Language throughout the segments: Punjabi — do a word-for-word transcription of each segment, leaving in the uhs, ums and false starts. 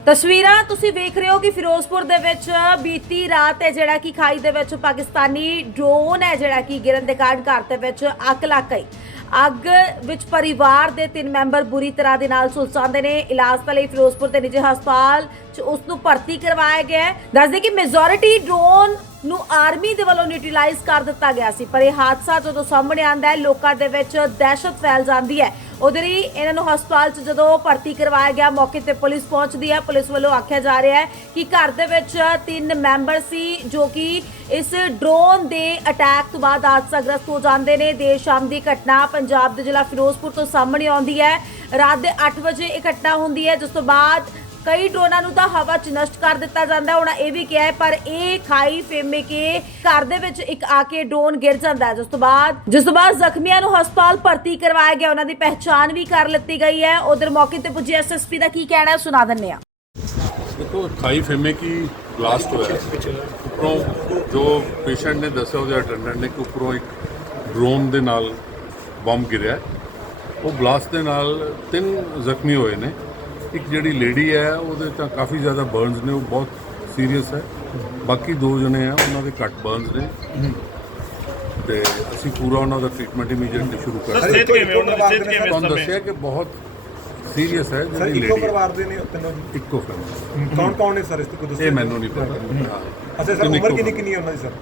तस्वीरां तुसी वेख रहे हो कि फिरोजपुर दे विच बीती रात है जिहड़ा कि खाई दे विच पाकिस्तानी ड्रोन है जिहड़ा कि गिरन दे कारण घर दे विच अग लग गई। अग विच परिवार दे तीन मैंबर बुरी तरह दे नाल झुलसांदे ने। इलाज दे लई फिरोजपुर दे निजी हस्पताल च उस नूं भर्ती करवाया गया है। दस दे कि मेजोरिटी ड्रोन ਨੂੰ ਆਰਮੀ ਦੇ ਵੱਲੋਂ ਨਿਊਟਰਲਾਈਜ਼ ਕਰ ਦਿੱਤਾ ਗਿਆ ਸੀ, ਪਰ ਇਹ ਹਾਦਸਾ ਜਦੋਂ ਸਾਹਮਣੇ ਆਂਦਾ ਹੈ ਲੋਕਾਂ ਦੇ ਵਿੱਚ ਦਹਿਸ਼ਤ ਫੈਲ ਜਾਂਦੀ ਹੈ। ਉਧਰ ਹੀ ਇਹਨਾਂ ਨੂੰ ਹਸਪਤਾਲ 'ਚ ਜਦੋਂ ਭਰਤੀ ਕਰਵਾਇਆ ਗਿਆ, ਮੌਕੇ ਤੇ ਪੁਲਿਸ ਪਹੁੰਚਦੀ ਹੈ। ਪੁਲਿਸ ਵੱਲੋਂ ਆਖਿਆ ਜਾ ਰਿਹਾ ਹੈ ਕਿ ਘਰ ਦੇ ਵਿੱਚ ਤਿੰਨ ਮੈਂਬਰ ਸੀ ਜੋ ਕਿ ਇਸ ਡਰੋਨ ਦੇ ਅਟੈਕ ਤੋਂ ਬਾਅਦ ਹਾਦਸਾਗ੍ਰਸਤ ਹੋ ਜਾਂਦੇ ਨੇ। ਦੇਰ ਸ਼ਾਮ ਦੀ ਘਟਨਾ ਪੰਜਾਬ ਦੇ ਜ਼ਿਲ੍ਹਾ ਫਿਰੋਜ਼ਪੁਰ ਤੋਂ ਸਾਹਮਣੇ ਆਉਂਦੀ ਹੈ। ਰਾਤ ਦੇ ਅੱਠ ਵਜੇ ਇਹ ਘਟਨਾ ਹੁੰਦੀ ਹੈ, ਜਿਸ ਤੋਂ ਬਾਅਦ कई ड्रोनां नूं तां हवा च नष्ट कर दिता जांदा है। उन्हां इह भी कहा है पर इह खाई फेमे के घर दे विच एक आके ड्रोन गिर जांदा है, जिस तो बाद जिस तो बाद जख्मियां नूं हस्पताल भर्ती करवाया गया। उन्हां दी पहचान भी कर लित्ती गई है। उधर मौके ते पुज्जे एस एस पी दा की कहना है, सुना दिंदे आ। देखो खाई फेमे की ब्लास्ट होया उपरों, जो पेशेंट ने दस्सिया उहदे अटेंडेंट ने कि उपरों एक ड्रोन दे नाल बंब गिरिया, वो ब्लास्ट दे नाल तीन जख्मी होए ने। एक जी लेडी है वो काफ़ी ज़्यादा बर्नस ने, वो बहुत सीरीयस है। बाकी दो जने हैं उन्होंने घट बर्नस ने, तो असी पूरा उन्होंने ट्रीटमेंट इमीडिएटली शुरू कर तुहानूं दस्सिया कि बहुत सीरीयस है। इको परिवार दे ने तीनों इको फैमिली कौन कौन है सर? इस ये मैनूं नहीं पता। अच्छा सर, उम्र कितनी कितनी है उन्होंने सर?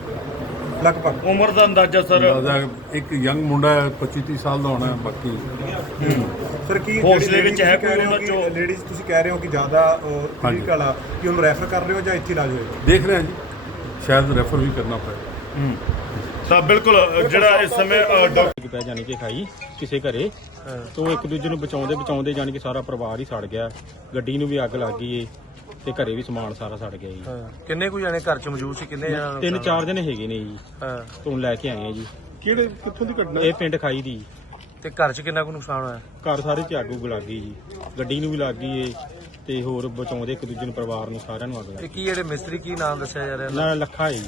लगभग उम्र का अंदाजा सर? एक यंग मुंडा है, पच्ची तीस साल का होना है। बाकी सर की हौसले विच है कोई उन्हां चों लेडीज तुसीं कह रहे हो कि ज़्यादा क्रिटिकल आ, कि उन्होंने रैफर कर रहे हो या इत्थे इलाज होएगा? देख रहे हैं जी, शायद रेफर भी करना पड़े। ਤਾਂ ਬਿਲਕੁਲ ਜਿਹੜਾ ਇਸ ਸਮੇਂ ਡਾਕਟਰ ਪੈ ਜਾਣੀ ਕਿ ਖਾਈ ਕਿਸੇ ਘਰੇ ਤੋਂ ਇੱਕ ਦੂਜੇ ਨੂੰ ਬਚਾਉਂਦੇ ਬਚਾਉਂਦੇ ਜਾਣੀ ਕਿ ਸਾਰਾ ਪਰਿਵਾਰ ਹੀ ਸੜ ਗਿਆ। ਗੱਡੀ ਨੂੰ ਵੀ ਅੱਗ ਲੱਗ ਗਈ ਏ ਤੇ ਘਰੇ ਵੀ ਸਮਾਨ ਸਾਰਾ ਸੜ ਗਿਆ ਜੀ। ਕਿੰਨੇ ਕੁ ਜਾਣੇ ਘਰ ਚ ਮੌਜੂਦ ਸੀ? ਕਿੰਨੇ ਜਾਣੇ? ਤਿੰਨ ਚਾਰ ਜਣੇ ਹੈਗੇ ਨੇ ਜੀ। ਹਾਂ, ਤੋਂ ਲੈ ਕੇ ਆਏ ਆ ਜੀ। ਕਿਹੜੇ ਕਿੱਥੋਂ ਦੀ ਘਟਨਾ? ਇਹ ਪਿੰਡ ਖਾਈ ਦੀ। ਤੇ ਘਰ ਚ ਕਿੰਨਾ ਕੁ ਨੁਕਸਾਨ ਹੋਇਆ? ਘਰ ਸਾਰੇ ਤੇ ਅੱਗ ਉੱਗ ਲੱਗ ਗਈ ਜੀ, ਗੱਡੀ ਨੂੰ ਵੀ ਲੱਗ ਗਈ ਏ ਤੇ ਹੋਰ ਬਚਾਉਂਦੇ ਇੱਕ ਦੂਜੇ ਨੂੰ, ਪਰਿਵਾਰ ਨੂੰ ਸਾਰਿਆਂ ਨੂੰ ਅੱਗ ਲੱਗ ਤੇ ਕੀ ਜਿਹੜੇ ਮਿਸਤਰੀ ਕੀ ਨਾਮ ਦੱਸਿਆ ਜਾ ਰਿਹਾ? ਨਾ ਲੱਖਾ ਹੈ ਜੀ।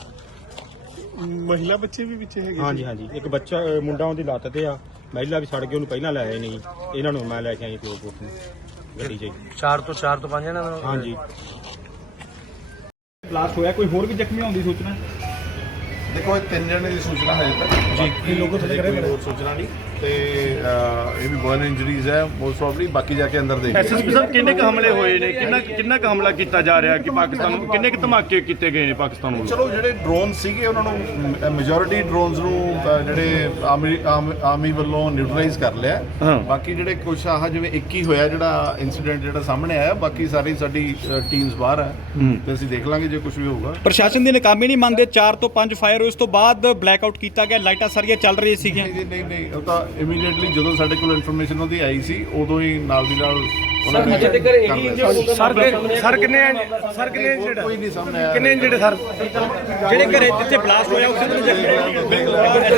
ਮਹਿਲਾ ਬੱਚੇ ਵੀ ਵਿੱਚ ਹੈਗੇ? ਹਾਂਜੀ ਹਾਂਜੀ, ਇੱਕ ਬੱਚਾ ਅ, ਮੁੰਡਾ ਉਹਦੀ ਲੱਤ ਤੇ ਆ, ਮਹਿਲਾ ਵੀ ਸੜ ਗਈ, ਉਹਨੂੰ ਪਹਿਲਾਂ ਲੈ ਆਏ ਨਹੀਂ। ਇਹਨਾਂ ਨੂੰ ਮੈਂ ਲੈ ਕੇ ਆਈ ਪਿਓ ਪੁੱਤ ਨੂੰ ਗੱਡੀ 'ਚ। ਚਾਰ ਤੋਂ ਚਾਰ ਤੋਂ ਪੰਜ ਜਣੇ? ਹਾਂਜੀ। ਬਲਾਸਟ ਹੋਇਆ, ਕੋਈ ਹੋਰ ਵੀ ਜ਼ਖਮੀ ਹੋਣ ਦੀ ਸੂਚਨਾ? देखो तीन जने की सूचना है जी, लोगों थले करे और सूचना नहीं ते ये भी बर्न इंजरीज है मोस्ट प्रॉब्ली। बाकी जाके अंदर देख ਐਸਐਸਪੀ ਸਾਹਿਬ ਕਿੰਨੇ ਕ ਹਮਲੇ ਹੋਏ ਨੇ, ਕਿੰਨਾ ਕਿੰਨਾ ਕ ਹਮਲਾ ਕੀਤਾ ਜਾ ਰਿਹਾ ਕਿ ਪਾਕਿਸਤਾਨ ਨੂੰ, ਕਿੰਨੇ ਕ ਧਮਾਕੇ ਕੀਤੇ ਗਏ ਨੇ ਪਾਕਿਸਤਾਨ ਵੱਲੋਂ? ਚਲੋ ਜਿਹੜੇ ਡਰੋਨ ਸੀਗੇ ਉਹਨਾਂ ਨੂੰ ਮੈਜੋਰਿਟੀ ਡਰੋਨਸ ਨੂੰ ਅ, ਜਿਹੜੇ ਆਰਮੀ ਆਰਮੀ ਵੱਲੋਂ ਨਿਊਟਰਲਾਈਜ਼ ਕਰ ਲਿਆ। ਬਾਕੀ ਜਿਹੜੇ ਕੁਛ ਆਹ ਜਿਵੇਂ ਇੱਕ ਹੀ ਹੋਇਆ ਜਿਹੜਾ ਇਨਸੀਡੈਂਟ ਜਿਹੜਾ ਸਾਹਮਣੇ ਆਇਆ, ਬਾਕੀ ਸਾਰੀ ਸਾਡੀ ਟੀਮਸ ਬਾਹਰ ਹੈ ਤੇ ਅਸੀਂ ਦੇਖ ਲਾਂਗੇ ਜੇ ਕੁਝ ਵੀ ਹੋਊਗਾ। ਪ੍ਰਸ਼ਾਸਨ ਦੀ ਨਾਕਾਮੀ ਨਹੀਂ ਮੰਨਦੇ? ਚਾਰ ਤੋਂ ਪੰਜ ਫਾਇਰ ਹੋਏ, ਉਸ ਤੋਂ ਬਾਅਦ ਬਲੈਕ ਆਊਟ ਕੀਤਾ ਗਿਆ, ਲਾਈਟਾਂ ਸਾਰੀਆਂ ਚੱਲ ਰਹੀਆਂ ਸੀਗੀਆਂ। ਨਹੀਂ ਨਹੀਂ ਨਹੀਂ, ਉਹ ਤਾਂ ਇਮੀਡੀਏਟਲੀ ਜਦੋਂ ਸਾਡੇ ਕੋਲ ਇਨਫੋਰਮੇਸ਼ਨ ਉਹਦੀ ਆਈ ਸੀ ਉਦੋਂ ਹੀ ਨਾਲ ਦੀ ਨਾਲ ਉਹਨਾਂ ਨੇ ਸਰ ਸਰ ਕਿੰਨੇ ਸਰ ਕਿੰਨੇ ਹੋਰ ਕੋਈ ਨਹੀਂ ਸਾਹਮਣੇ ਆਇਆ। ਕਿੰਨੇ ਜਿਹੜੇ ਸਰ ਜਿਹੜੇ ਘਰੇ ਜਿੱਥੇ ਬਲਾਸਟ ਹੋਇਆ ਉਸੇ ਨੂੰ